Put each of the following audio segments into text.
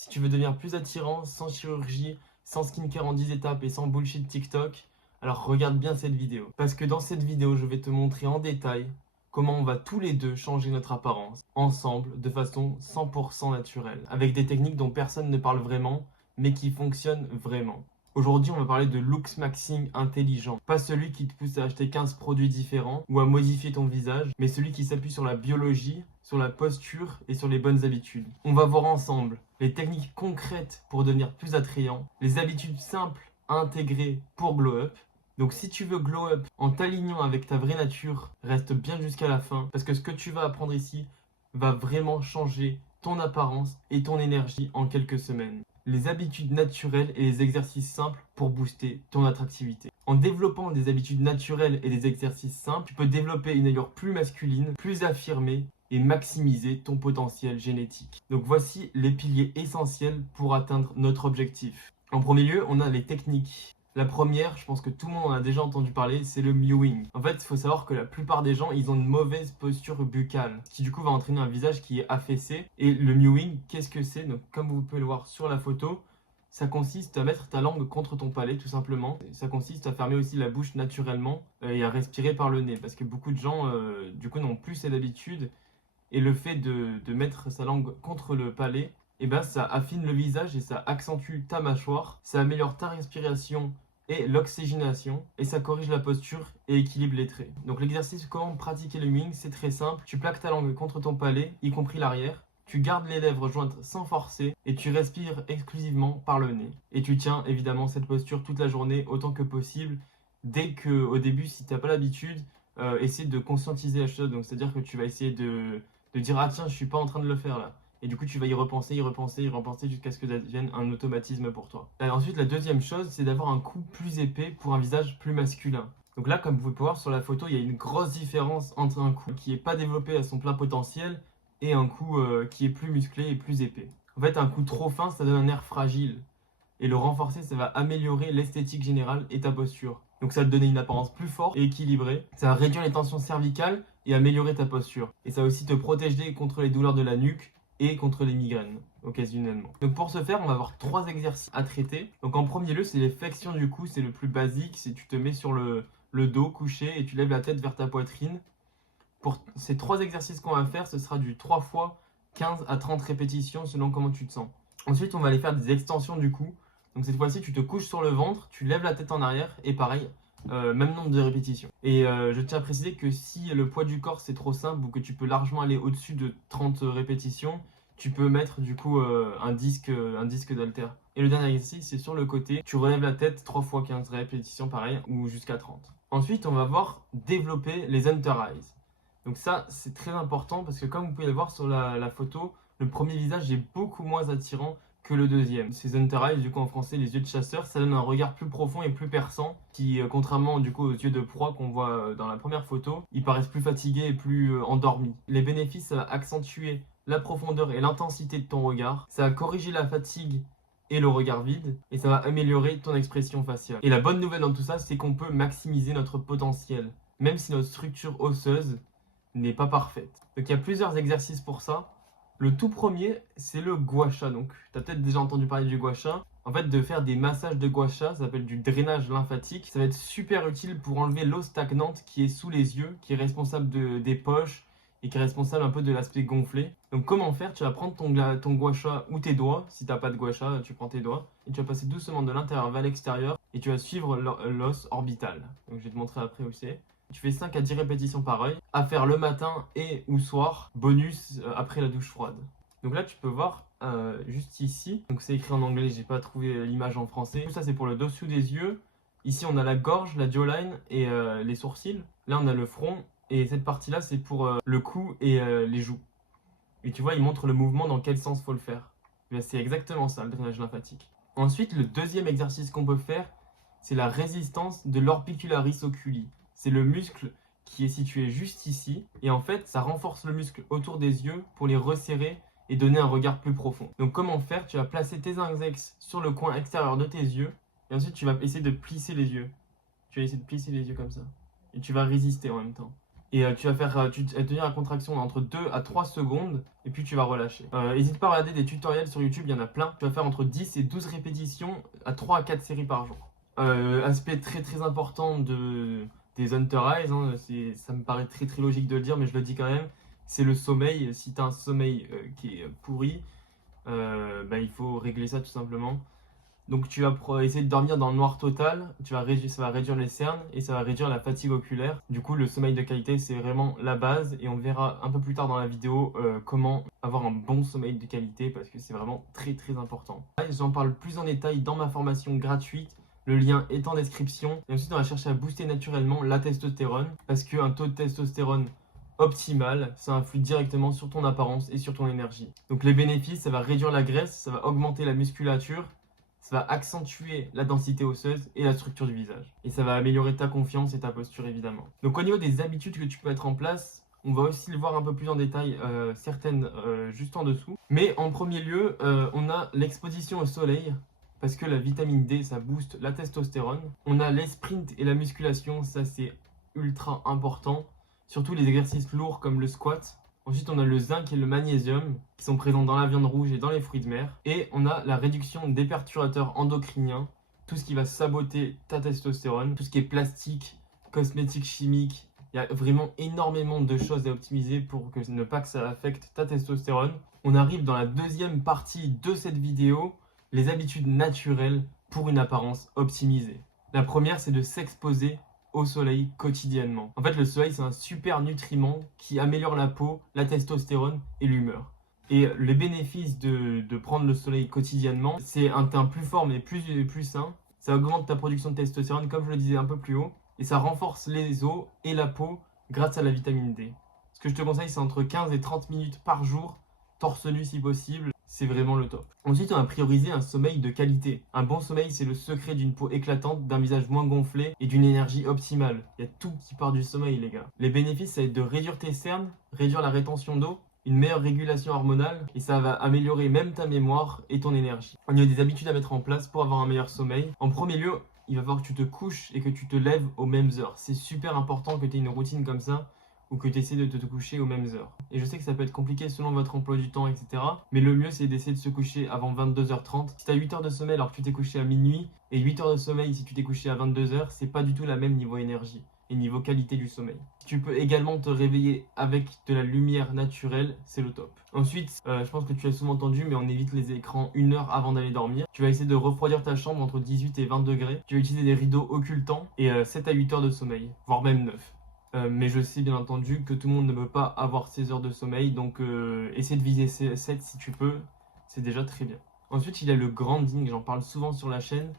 Si tu veux devenir plus attirant, sans chirurgie, sans skincare en 10 étapes et sans bullshit TikTok, alors regarde bien cette vidéo. Parce que dans cette vidéo, je vais te montrer en détail comment on va tous les deux changer notre apparence, ensemble, de façon 100% naturelle, avec des techniques dont personne ne parle vraiment, mais qui fonctionnent vraiment. Aujourd'hui, on va parler de looks maxing intelligent. Pas celui qui te pousse à acheter 15 produits différents ou à modifier ton visage, mais celui qui s'appuie sur la biologie, sur la posture et sur les bonnes habitudes. On va voir ensemble les techniques concrètes pour devenir plus attrayant, les habitudes simples à intégrer pour glow up. Donc si tu veux glow up en t'alignant avec ta vraie nature, reste bien jusqu'à la fin parce que ce que tu vas apprendre ici va vraiment changer ton apparence et ton énergie en quelques semaines. Les habitudes naturelles et les exercices simples pour booster ton attractivité. En développant des habitudes naturelles et des exercices simples, tu peux développer une allure plus masculine, plus affirmée et maximiser ton potentiel génétique. Donc voici les piliers essentiels pour atteindre notre objectif. En premier lieu, on a les techniques. La première, je pense que tout le monde en a déjà entendu parler, c'est le mewing. En fait, il faut savoir que la plupart des gens, ils ont une mauvaise posture buccale, ce qui du coup va entraîner un visage qui est affaissé. Et le mewing, qu'est-ce que c'est? Donc, comme vous pouvez le voir sur la photo, ça consiste à mettre ta langue contre ton palais, tout simplement. Ça consiste à fermer aussi la bouche naturellement et à respirer par le nez, parce que beaucoup de gens, du coup, n'ont plus cette habitude. Et le fait de mettre sa langue contre le palais, et ben ça affine le visage et ça accentue ta mâchoire, ça améliore ta respiration et l'oxygénation, et ça corrige la posture et équilibre les traits. Donc l'exercice comment pratiquer le mewing, c'est très simple. Tu plaques ta langue contre ton palais, y compris l'arrière. Tu gardes les lèvres jointes sans forcer et tu respires exclusivement par le nez. Et tu tiens évidemment cette posture toute la journée autant que possible. Dès que, au début, si tu n'as pas l'habitude, essaie de conscientiser la chose. Donc c'est-à-dire que tu vas essayer de dire ah tiens je suis pas en train de le faire là. Et du coup tu vas y repenser jusqu'à ce que ça devienne un automatisme pour toi. Ensuite la deuxième chose c'est d'avoir un cou plus épais pour un visage plus masculin. Donc là comme vous pouvez voir sur la photo il y a une grosse différence entre un cou qui est pas développé à son plein potentiel et un cou qui est plus musclé et plus épais. En fait un cou trop fin ça donne un air fragile. Et le renforcer, ça va améliorer l'esthétique générale et ta posture. Donc ça va te donner une apparence plus forte et équilibrée. Ça va réduire les tensions cervicales et améliorer ta posture. Et ça va aussi te protéger contre les douleurs de la nuque et contre les migraines, occasionnellement. Donc pour ce faire, on va avoir 3 exercices à traiter. Donc en premier lieu, c'est les flexions du cou. C'est le plus basique. C'est tu te mets sur le dos couché et tu lèves la tête vers ta poitrine. Pour ces 3 exercices qu'on va faire, ce sera du 3 fois 15 à 30 répétitions selon comment tu te sens. Ensuite, on va aller faire des extensions du cou. Donc cette fois-ci, tu te couches sur le ventre, tu lèves la tête en arrière et pareil, même nombre de répétitions. Et je tiens à préciser que si le poids du corps c'est trop simple ou que tu peux largement aller au-dessus de 30 répétitions, tu peux mettre du coup un disque d'haltère. Et le dernier exercice, c'est sur le côté, tu relèves la tête 3 fois 15 répétitions pareil ou jusqu'à 30. Ensuite, on va voir développer les under eyes. Donc ça, c'est très important parce que comme vous pouvez le voir sur la photo, le premier visage est beaucoup moins attirant que le deuxième. Ces under eyes, du coup en français, les yeux de chasseur, ça donne un regard plus profond et plus perçant qui, contrairement du coup aux yeux de proie qu'on voit dans la première photo, ils paraissent plus fatigués et plus endormis. Les bénéfices, ça va accentuer la profondeur et l'intensité de ton regard, ça va corriger la fatigue et le regard vide, et ça va améliorer ton expression faciale. Et la bonne nouvelle dans tout ça, c'est qu'on peut maximiser notre potentiel, même si notre structure osseuse n'est pas parfaite. Donc il y a plusieurs exercices pour ça. Le tout premier, c'est le gua sha. Donc, tu as peut-être déjà entendu parler du gua sha. En fait, de faire des massages de gua sha, ça s'appelle du drainage lymphatique. Ça va être super utile pour enlever l'eau stagnante qui est sous les yeux, qui est responsable des poches et qui est responsable un peu de l'aspect gonflé. Donc, comment faire? Tu vas prendre ton gua sha ou tes doigts. Si tu n'as pas de gua sha, tu prends tes doigts. Et tu vas passer doucement de l'intérieur vers l'extérieur et tu vas suivre l'os orbital. Donc, je vais te montrer après où c'est. Tu fais 5 à 10 répétitions par œil, à faire le matin et ou soir, bonus après la douche froide. Donc là, tu peux voir juste ici, donc c'est écrit en anglais, j'ai pas trouvé l'image en français. Tout ça, c'est pour le dessous des yeux. Ici, on a la gorge, la jawline et les sourcils. Là, on a le front et cette partie-là, c'est pour le cou et les joues. Et tu vois, il montre le mouvement dans quel sens faut le faire. C'est exactement ça, le drainage lymphatique. Ensuite, le deuxième exercice qu'on peut faire, c'est la résistance de l'orbicularis oculi. C'est le muscle qui est situé juste ici. Et en fait, ça renforce le muscle autour des yeux pour les resserrer et donner un regard plus profond. Donc comment faire? Tu vas placer tes index sur le coin extérieur de tes yeux. Et ensuite, tu vas essayer de plisser les yeux. Tu vas essayer de plisser les yeux comme ça. Et tu vas résister en même temps. Et tu vas tenir la contraction entre 2 à 3 secondes et puis tu vas relâcher. N'hésite pas à regarder des tutoriels sur YouTube, il y en a plein. Tu vas faire entre 10 et 12 répétitions à 3 à 4 séries par jour. Aspect très très important des Hunter Eyes, hein, ça me paraît très très logique de le dire, mais je le dis quand même, c'est le sommeil. Si tu as un sommeil qui est pourri, il faut régler ça tout simplement. Donc tu vas essayer de dormir dans le noir total, ça va réduire les cernes et ça va réduire la fatigue oculaire. Du coup, le sommeil de qualité, c'est vraiment la base et on verra un peu plus tard dans la vidéo comment avoir un bon sommeil de qualité parce que c'est vraiment très très important. J'en parle plus en détail dans ma formation gratuite. Le lien est en description. Et ensuite, on va chercher à booster naturellement la testostérone parce qu'un taux de testostérone optimal, ça influe directement sur ton apparence et sur ton énergie. Donc les bénéfices, ça va réduire la graisse, ça va augmenter la musculature, ça va accentuer la densité osseuse et la structure du visage. Et ça va améliorer ta confiance et ta posture évidemment. Donc au niveau des habitudes que tu peux mettre en place, on va aussi le voir un peu plus en détail, certaines juste en dessous. Mais en premier lieu, on a l'exposition au soleil, parce que la vitamine D, ça booste la testostérone. On a les sprints et la musculation, ça c'est ultra important. Surtout les exercices lourds comme le squat. Ensuite, on a le zinc et le magnésium qui sont présents dans la viande rouge et dans les fruits de mer. Et on a la réduction des perturbateurs endocriniens, tout ce qui va saboter ta testostérone, tout ce qui est plastique, cosmétique, chimique. Il y a vraiment énormément de choses à optimiser pour ne pas que ça affecte ta testostérone. On arrive dans la deuxième partie de cette vidéo, les habitudes naturelles pour une apparence optimisée. La première, c'est de s'exposer au soleil quotidiennement. En fait, le soleil, c'est un super nutriment qui améliore la peau, la testostérone et l'humeur. Et les bénéfices de prendre le soleil quotidiennement, c'est un teint plus fort mais plus sain. Ça augmente ta production de testostérone, comme je le disais un peu plus haut. Et ça renforce les os et la peau grâce à la vitamine D. Ce que je te conseille, c'est entre 15 et 30 minutes par jour, torse nu si possible. C'est vraiment le top. Ensuite, on a priorisé un sommeil de qualité. Un bon sommeil, c'est le secret d'une peau éclatante, d'un visage moins gonflé et d'une énergie optimale. Il y a tout qui part du sommeil, les gars. Les bénéfices, ça va être de réduire tes cernes, réduire la rétention d'eau, une meilleure régulation hormonale et ça va améliorer même ta mémoire et ton énergie. Il y a des habitudes à mettre en place pour avoir un meilleur sommeil. En premier lieu, il va falloir que tu te couches et que tu te lèves aux mêmes heures. C'est super important que tu aies une routine comme ça, ou que tu essaies de te coucher aux mêmes heures. Et je sais que ça peut être compliqué selon votre emploi du temps, etc. Mais le mieux, c'est d'essayer de se coucher avant 22h30. Si tu as 8 heures de sommeil alors que tu t'es couché à minuit, et 8 heures de sommeil si tu t'es couché à 22h, c'est pas du tout la même niveau énergie et niveau qualité du sommeil. Si tu peux également te réveiller avec de la lumière naturelle, c'est le top. Ensuite, je pense que tu as souvent entendu, mais on évite les écrans 1 heure avant d'aller dormir. Tu vas essayer de refroidir ta chambre entre 18 et 20 degrés. Tu vas utiliser des rideaux occultants et 7 à 8 heures de sommeil, voire même 9. Mais je sais bien entendu que tout le monde ne peut pas avoir 16 heures de sommeil, donc essaie de viser 7 si tu peux, c'est déjà très bien. Ensuite, il y a le grounding, j'en parle souvent sur la chaîne,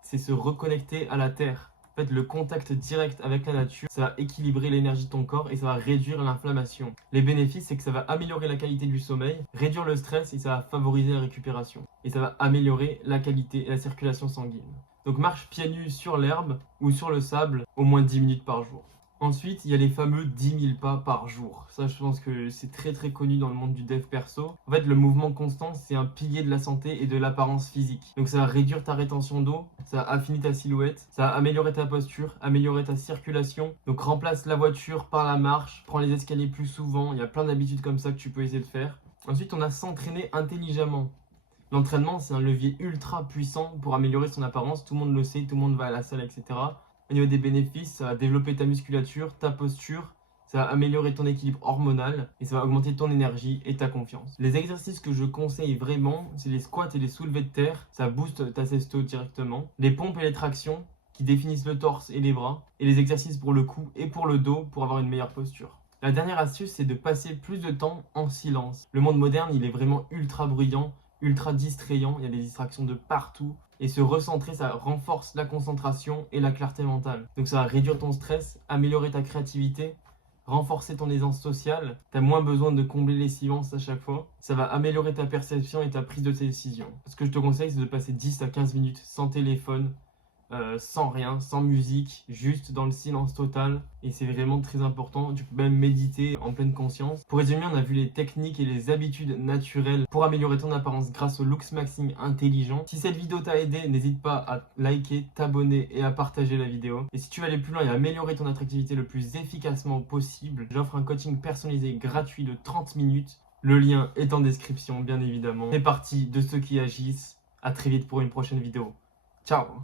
c'est se reconnecter à la terre. En fait, le contact direct avec la nature, ça va équilibrer l'énergie de ton corps et ça va réduire l'inflammation. Les bénéfices, c'est que ça va améliorer la qualité du sommeil, réduire le stress et ça va favoriser la récupération. Et ça va améliorer la qualité et la circulation sanguine. Donc marche pieds nus sur l'herbe ou sur le sable au moins 10 minutes par jour. Ensuite, il y a les fameux 10 000 pas par jour. Ça, je pense que c'est très très connu dans le monde du dev perso. En fait, le mouvement constant, c'est un pilier de la santé et de l'apparence physique. Donc ça va réduire ta rétention d'eau, ça va affiner ta silhouette, ça va améliorer ta posture, améliorer ta circulation. Donc remplace la voiture par la marche, prends les escaliers plus souvent. Il y a plein d'habitudes comme ça que tu peux essayer de faire. Ensuite, on a s'entraîner intelligemment. L'entraînement, c'est un levier ultra puissant pour améliorer son apparence. Tout le monde le sait, tout le monde va à la salle, etc. Au niveau des bénéfices, ça va développer ta musculature, ta posture, ça va améliorer ton équilibre hormonal et ça va augmenter ton énergie et ta confiance. Les exercices que je conseille vraiment, c'est les squats et les soulevés de terre, ça booste ta testo directement. Les pompes et les tractions qui définissent le torse et les bras. Et les exercices pour le cou et pour le dos pour avoir une meilleure posture. La dernière astuce, c'est de passer plus de temps en silence. Le monde moderne, il est vraiment ultra bruyant, ultra distrayant, il y a des distractions de partout. Et se recentrer, ça renforce la concentration et la clarté mentale. Donc ça va réduire ton stress, améliorer ta créativité, renforcer ton aisance sociale. Tu as moins besoin de combler les silences à chaque fois. Ça va améliorer ta perception et ta prise de décision. Ce que je te conseille, c'est de passer 10 à 15 minutes sans téléphone, sans rien, sans musique, juste dans le silence total. Et c'est vraiment très important. Tu peux même méditer en pleine conscience. Pour résumer, on a vu les techniques et les habitudes naturelles pour améliorer ton apparence grâce au looksmaxing intelligent. Si cette vidéo t'a aidé, n'hésite pas à liker, t'abonner et à partager la vidéo. Et si tu veux aller plus loin et améliorer ton attractivité le plus efficacement possible, j'offre un coaching personnalisé gratuit de 30 minutes. Le lien est en description, bien évidemment. Fais partie de ceux qui agissent. À très vite pour une prochaine vidéo. Ciao!